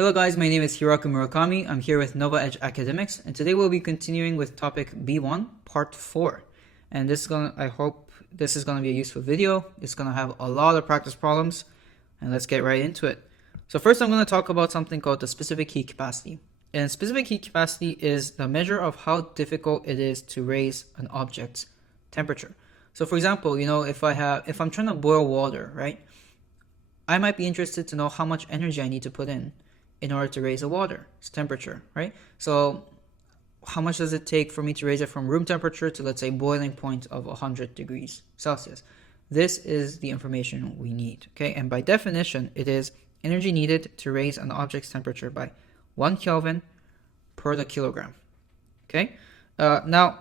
Hello guys, my name is Hiraku Murakami. I'm here with NovaEdge Academics, and today we'll be continuing with topic B1, part 4. And I hope this is gonna be a useful video. It's gonna have a lot of practice problems, and let's get right into it. So first I'm gonna talk about something called the specific heat capacity. And specific heat capacity is the measure of how difficult it is to raise an object's temperature. So for example, if I'm trying to boil water, right? I might be interested to know how much energy I need to put in order to raise the water's temperature, right? So how much does it take for me to raise it from room temperature to, let's say, boiling point of 100 degrees Celsius? This is the information we need, okay? And by definition, it is energy needed to raise an object's temperature by 1 Kelvin per the kilogram, okay? Now,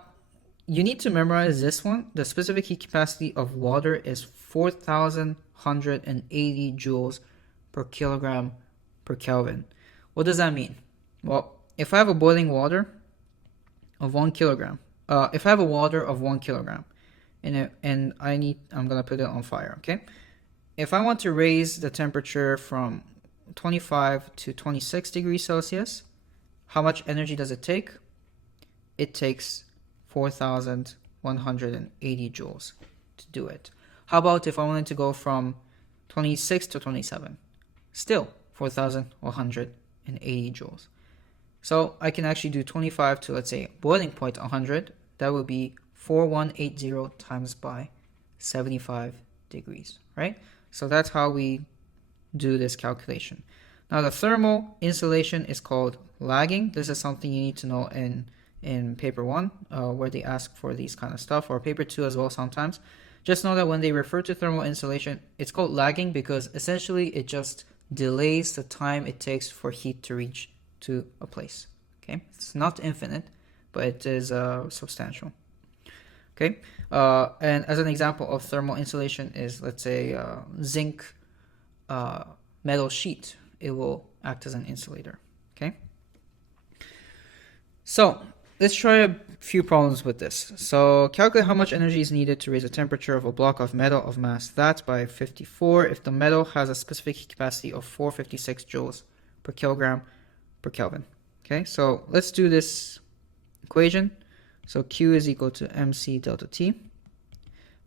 you need to memorize this one. The specific heat capacity of water is 4,180 joules per kilogram per Kelvin. What does that mean? Well, if I have a boiling water of 1 kilogram, if I have a water of 1 kilogram, I'm gonna put it on fire, okay? If I want to raise the temperature from 25 to 26 degrees Celsius, how much energy does it take? It takes 4,180 joules to do it. How about if I wanted to go from 26 to 27? Still 4,180 joules. So I can actually do 25 to, let's say, boiling point 100. That would be 4180 times by 75 degrees, right? So that's how we do this calculation. Now the thermal insulation is called lagging. This is something you need to know in paper 1, where they ask for these kind of stuff, or paper 2 as well sometimes. Just know that when they refer to thermal insulation, it's called lagging because essentially it just delays the time it takes for heat to reach to a place. Okay, it's not infinite, but it is substantial. Okay, and as an example of thermal insulation is, let's say, zinc metal sheet. It will act as an insulator. Okay, so let's try a few problems with this. So calculate how much energy is needed to raise the temperature of a block of metal of mass that by 54 if the metal has a specific heat capacity of 456 joules per kilogram per Kelvin. Okay, so let's do this equation. So Q is equal to mc delta T.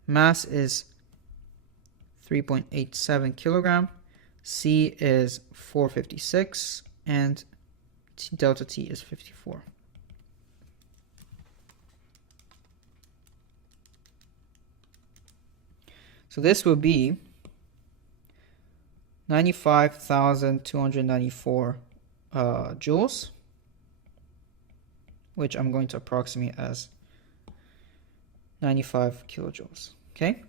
Mass is 3.87 kilogram. C is 456 and delta T is 54. So this will be 95,294 joules, which I'm going to approximate as 95 kilojoules. Okay,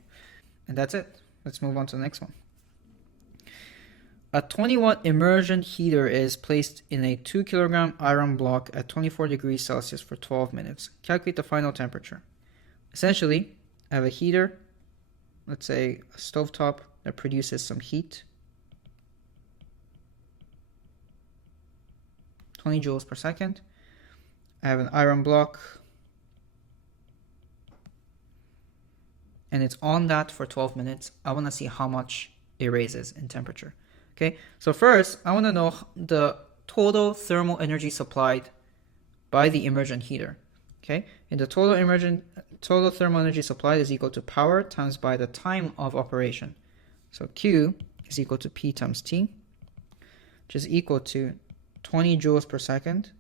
and that's it. Let's move on to the next one. A 20-watt immersion heater is placed in a 2 kilogram iron block at 24 degrees Celsius for 12 minutes. Calculate the final temperature. Essentially, I have a heater, let's say a stovetop that produces some heat, 20 joules per second. I have an iron block, and it's on that for 12 minutes. I want to see how much it raises in temperature. Okay, so first I want to know the total thermal energy supplied by the immersion heater. Okay, and the total thermal energy supplied is equal to power times by the time of operation. So Q is equal to P times T, which is equal to 20 joules per second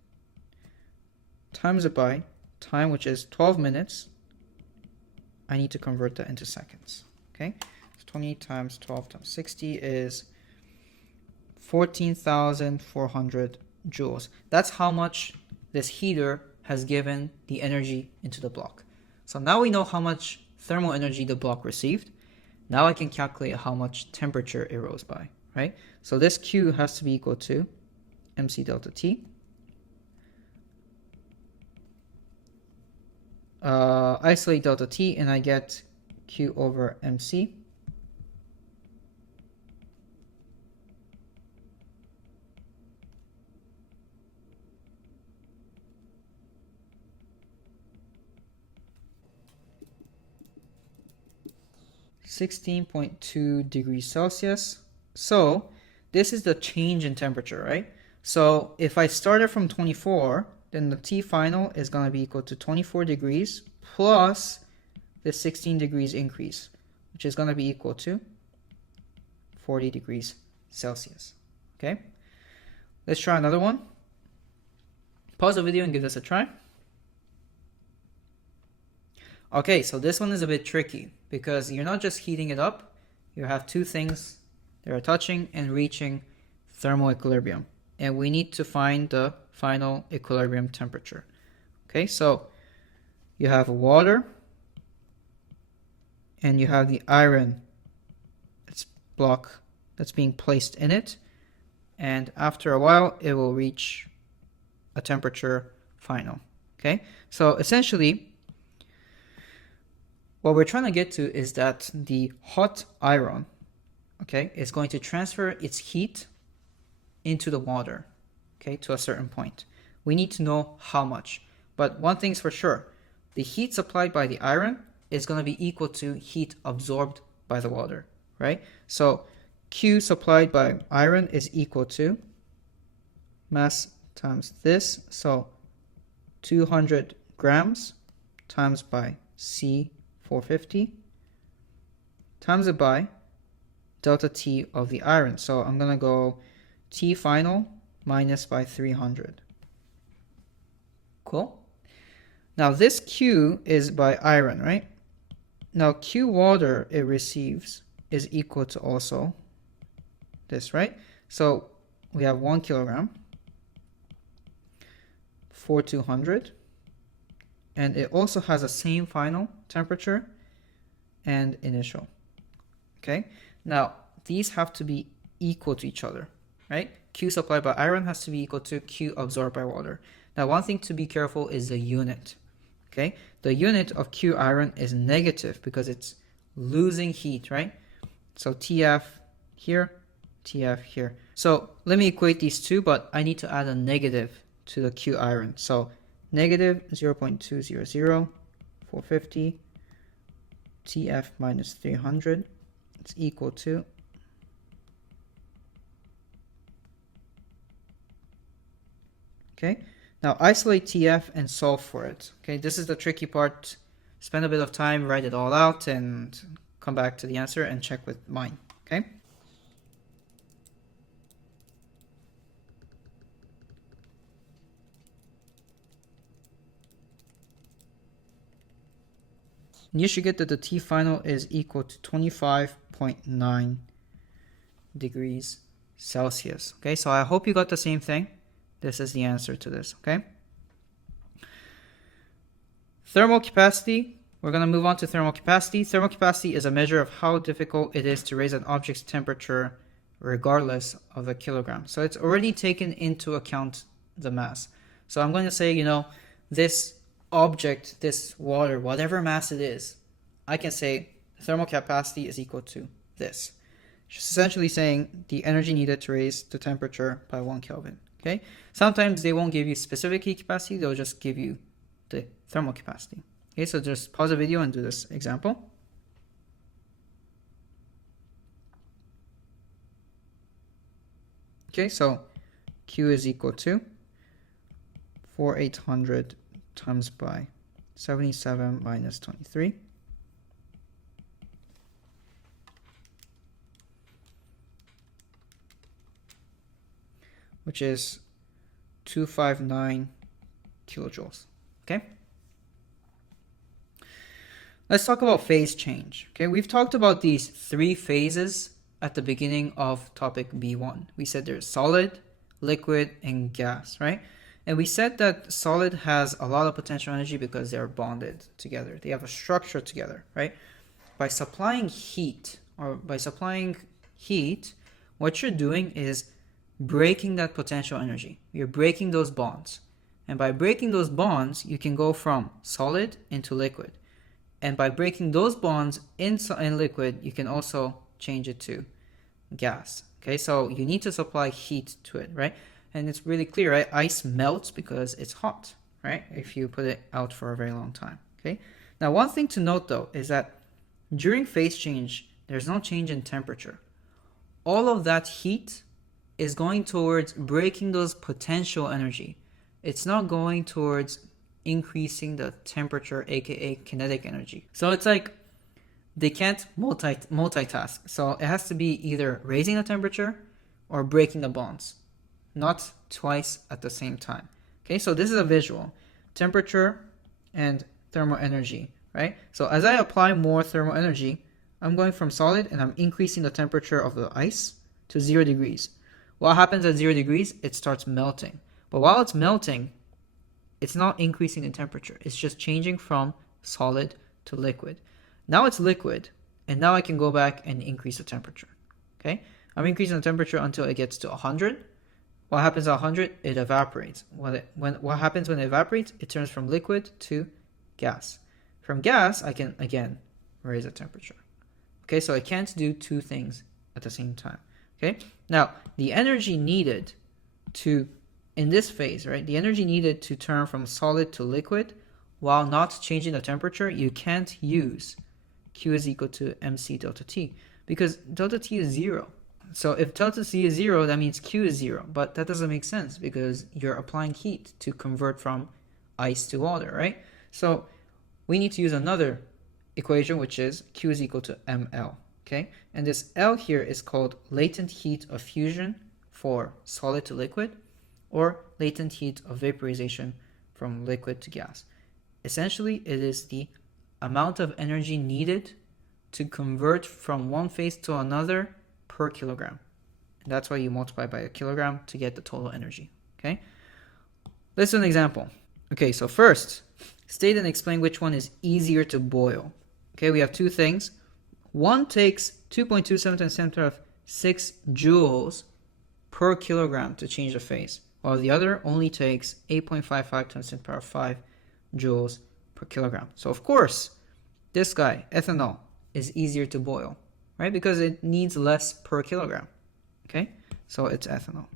times it by time, which is 12 minutes. I need to convert that into seconds. Okay, so 20 times 12 times 60 is 14,400 joules. That's how much this heater has given the energy into the block. So now we know how much thermal energy the block received. Now I can calculate how much temperature it rose by, right? So this Q has to be equal to mc delta T. Isolate delta T and I get Q over mc. (16.2 degrees Celsius). So this is the change in temperature, right? So if I started from 24, then the T final is going to be equal to 24 degrees plus the 16 degrees increase, which is going to be equal to 40 degrees Celsius. Okay, let's try another one. Pause the video and give this a try. Okay, so this one is a bit tricky because you're not just heating it up, you have two things that are touching and reaching thermal equilibrium. And we need to find the final equilibrium temperature. Okay, so you have water and you have the iron block that's being placed in it. And after a while, it will reach a temperature final. Okay, so essentially, what we're trying to get to is that the hot iron, okay, is going to transfer its heat into the water, okay, to a certain point. We need to know how much. But one thing's for sure, the heat supplied by the iron is going to be equal to heat absorbed by the water, right? So Q supplied by iron is equal to mass times this, so 200 grams times by C 450 times it by delta T of the iron. So I'm going to go T final minus by 300. Cool. Now this Q is by iron, right? Now Q water it receives is equal to also this, right? So we have 1 kilogram for 200. And it also has the same final temperature and initial. Okay, now these have to be equal to each other, right? Q supplied by iron has to be equal to Q absorbed by water. Now one thing to be careful is the unit. Okay, the unit of Q iron is negative because it's losing heat, right? So TF here, TF here. So let me equate these two, but I need to add a negative to the Q iron. So negative 0.200, 450, TF minus 300, it's equal to okay. Now isolate TF and solve for it. Okay, this is the tricky part. Spend a bit of time, write it all out, and come back to the answer and check with mine. Okay. You should get that the T final is equal to 25.9 degrees Celsius. Okay, so I hope you got the same thing. This is the answer to this, okay? Thermal capacity. We're going to move on to thermal capacity. Thermal capacity is a measure of how difficult it is to raise an object's temperature regardless of the kilogram. So it's already taken into account the mass. So I'm going to say, this object, this water, whatever mass it is, I can say thermal capacity is equal to this. Just essentially saying the energy needed to raise the temperature by 1 Kelvin. Okay. Sometimes they won't give you specific heat capacity, they'll just give you the thermal capacity. Okay, so just pause the video and do this example. Okay, so Q is equal to 4,800 times by 77 minus 23. Which is 259 kilojoules. Okay. Let's talk about phase change. Okay, we've talked about these 3 phases at the beginning of topic B1. We said there's solid, liquid, and gas, right? And we said that solid has a lot of potential energy because they're bonded together. They have a structure together, right? By supplying heat, what you're doing is breaking that potential energy. You're breaking those bonds. And by breaking those bonds, you can go from solid into liquid. And by breaking those bonds in liquid, you can also change it to gas. Okay, so you need to supply heat to it, right? And it's really clear, right? Ice melts because it's hot, right? If you put it out for a very long time, okay? Now, one thing to note, though, is that during phase change, there's no change in temperature. All of that heat is going towards breaking those potential energy. It's not going towards increasing the temperature, aka kinetic energy. So it's like they can't multitask. So it has to be either raising the temperature or breaking the bonds, not twice at the same time. Okay, so this is a visual. Temperature and thermal energy, right? So as I apply more thermal energy, I'm going from solid and I'm increasing the temperature of the ice to 0 degrees. What happens at 0 degrees? It starts melting. But while it's melting, it's not increasing in temperature. It's just changing from solid to liquid. Now it's liquid, and now I can go back and increase the temperature. Okay? I'm increasing the temperature until it gets to 100. What happens at 100? It evaporates. What happens when it evaporates? It turns from liquid to gas. From gas, I can, again, raise the temperature. Okay, so I can't do two things at the same time. Okay? Now, the energy needed to, in this phase, right, the energy needed to turn from solid to liquid while not changing the temperature, you can't use Q is equal to mc delta T, because delta T is 0. So if delta T is 0, that means Q is 0, but that doesn't make sense because you're applying heat to convert from ice to water, right? So we need to use another equation, which is Q is equal to mL, okay? And this L here is called latent heat of fusion for solid to liquid, or latent heat of vaporization from liquid to gas. Essentially, it is the amount of energy needed to convert from one phase to another per kilogram. And that's why you multiply by a kilogram to get the total energy, okay? Let's do an example. Okay, so first, state and explain which one is easier to boil. Okay, we have two things. One takes 2.27 times 10 to the power of 6 joules per kilogram to change the phase, while the other only takes 8.55 times 10 to the power of 5 joules per kilogram. So of course, this guy, ethanol, is easier to boil, right? Because it needs less per kilogram, okay? So it's ethanol.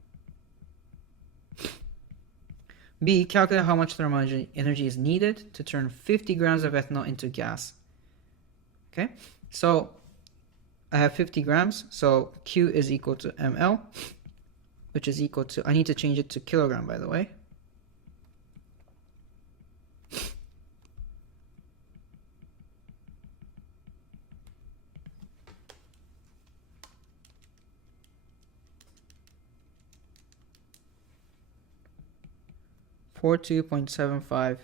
B, calculate how much thermal energy is needed to turn 50 grams of ethanol into gas. Okay, so I have 50 grams, so Q is equal to ml, which is equal to, I need to change it to kilogram, by the way. (42.75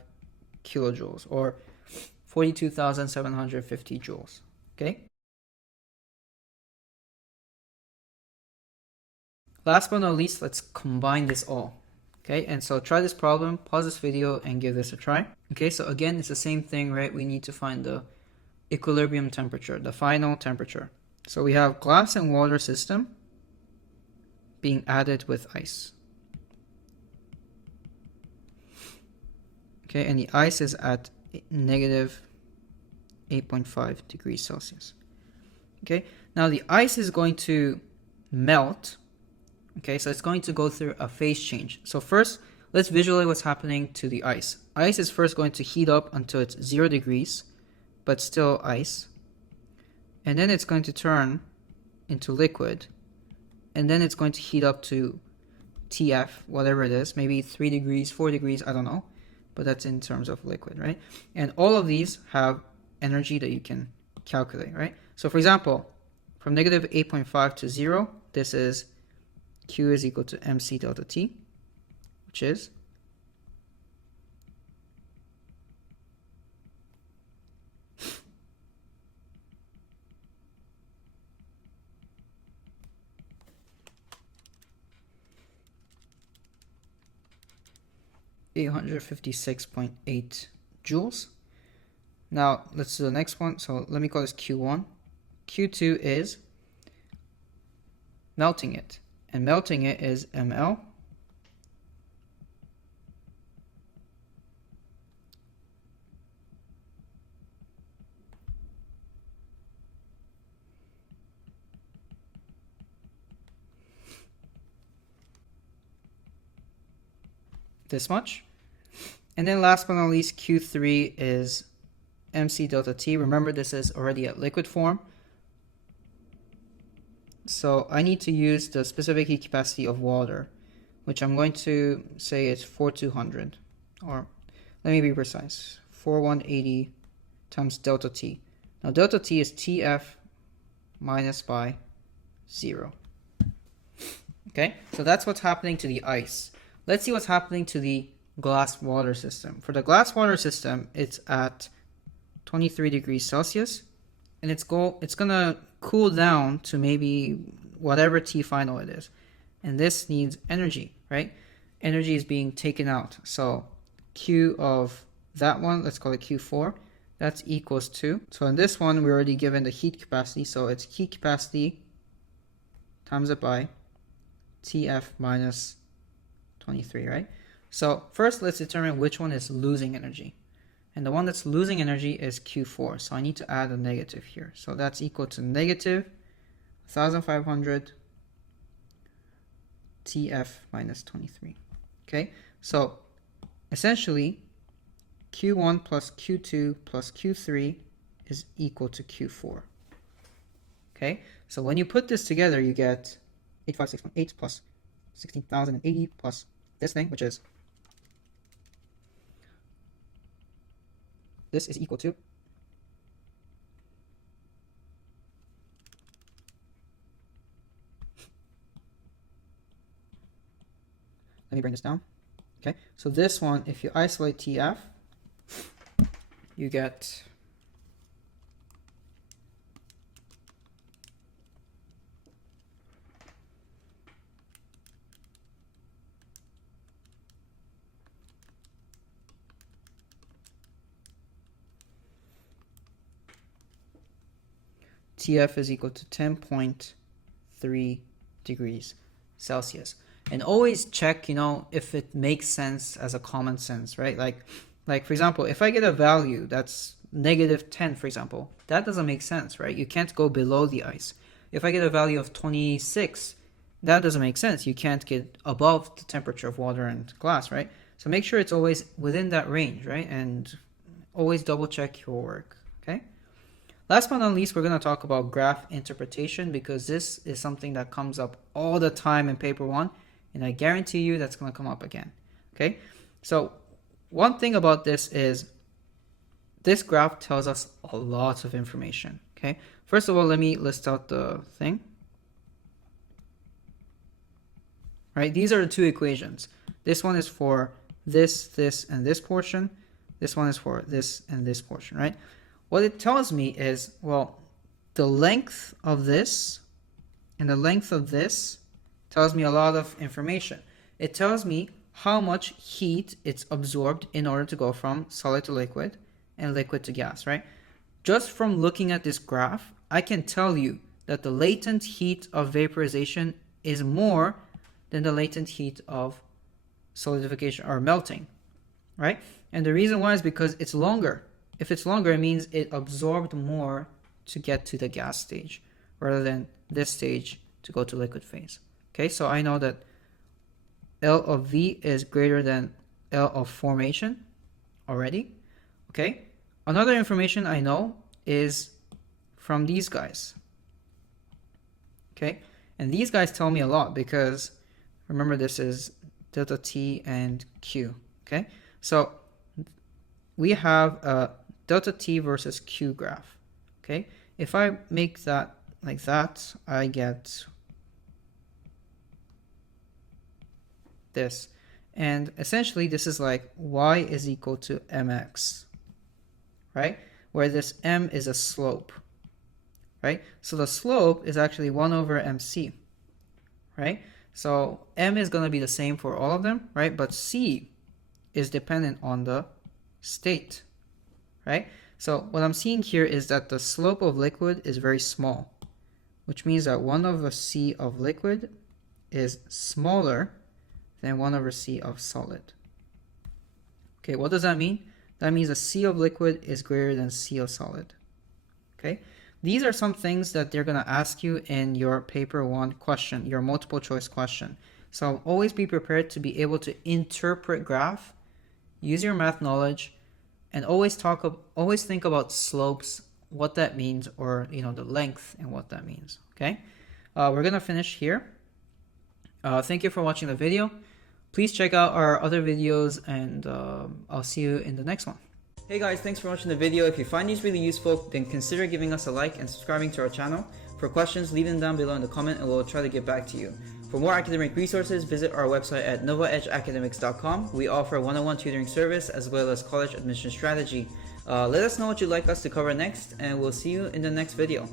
kilojoules, or 42,750 joules. Okay. Last but not least, let's combine this all. Okay, and so try this problem, pause this video, and give this a try. Okay, so again, it's the same thing, right? We need to find the equilibrium temperature, the final temperature. So we have glass and water system being added with ice. Okay, and the ice is at negative 8.5 degrees Celsius. Okay, now the ice is going to melt. Okay, so it's going to go through a phase change. So first, let's visualize what's happening to the ice. Ice is first going to heat up until it's 0 degrees, but still ice. And then it's going to turn into liquid. And then it's going to heat up to TF, whatever it is, maybe 3 degrees, 4 degrees, I don't know. But that's in terms of liquid, right? And all of these have energy that you can calculate, right? So for example, from negative 8.5 to 0, this is Q is equal to mc delta T, which is (856.8 joules. Now let's do the next one. So let me call this Q1. Q2 is melting it, and melting it is ml. This much. And then last but not least, Q3 is mc delta T. Remember, this is already at liquid form. So I need to use the specific heat capacity of water, which I'm going to say it's 4200, or let me be precise, 4180 times delta T. Now delta T is TF minus by 0. Okay, so that's what's happening to the ice. Let's see what's happening to the glass water system. For the glass water system, it's at 23 degrees Celsius, and it's gonna cool down to maybe whatever T final it is. And this needs energy, right? Energy is being taken out. So Q of that one, let's call it Q4, that's equals to, so in this one, we're already given the heat capacity, so it's heat capacity times it by TF minus 23, right? So first, let's determine which one is losing energy. And the one that's losing energy is Q4. So I need to add a negative here. So that's equal to negative 1500 TF minus 23. Okay, so essentially Q1 plus Q2 plus Q3 is equal to Q4. Okay, so when you put this together, you get 85618 plus 16,080 plus this thing, which is, this is equal to, let me bring this down. Okay, so this one, if you isolate TF, you get TF is equal to 10.3 degrees Celsius. And always check, if it makes sense as a common sense, right? Like for example, if I get a value that's negative 10, for example, that doesn't make sense, right? You can't go below the ice. If I get a value of 26, that doesn't make sense. You can't get above the temperature of water and glass, right? So make sure it's always within that range, right? And always double check your work, okay? Last but not least, we're going to talk about graph interpretation, because this is something that comes up all the time in paper 1, and I guarantee you that's going to come up again. Okay, so one thing about this is this graph tells us a lot of information. Okay, first of all, let me list out the thing. Right, these are the two equations. This one is for this, and this portion. This one is for this and this portion, right? What it tells me is, well, the length of this and the length of this tells me a lot of information. It tells me how much heat it's absorbed in order to go from solid to liquid and liquid to gas, right? Just from looking at this graph, I can tell you that the latent heat of vaporization is more than the latent heat of solidification or melting, right? And the reason why is because it's longer. If it's longer, it means it absorbed more to get to the gas stage rather than this stage to go to liquid phase. Okay, so I know that L of V is greater than L of formation already. Okay, another information I know is from these guys. Okay, and these guys tell me a lot, because remember, this is delta T and Q. Okay, so we have a delta T versus Q graph. Okay, if I make that like that, I get this, and essentially this is like y is equal to mx, right? Where this m is a slope, right? So the slope is actually 1 over mc, right? So m is going to be the same for all of them, right? But c is dependent on the state, right? So what I'm seeing here is that the slope of liquid is very small, which means that 1 over c of liquid is smaller than 1 over c of solid. Okay, what does that mean? That means that c of liquid is greater than c of solid. Okay, these are some things that they're going to ask you in your paper 1 question, your multiple choice question. So always be prepared to be able to interpret graph, use your math knowledge, and always think about slopes, what that means, or the length and what that means. Okay, we're gonna finish here. Thank you for watching the video. Please check out our other videos, and I'll see you in the next one. Hey guys, thanks for watching the video. If you find these really useful, then consider giving us a like and subscribing to our channel. For questions, leave them down below in the comment and we'll try to get back to you. For more academic resources, visit our website at NovaEdgeAcademics.com. We offer one-on-one tutoring service as well as college admission strategy. Let us know what you'd like us to cover next, and we'll see you in the next video.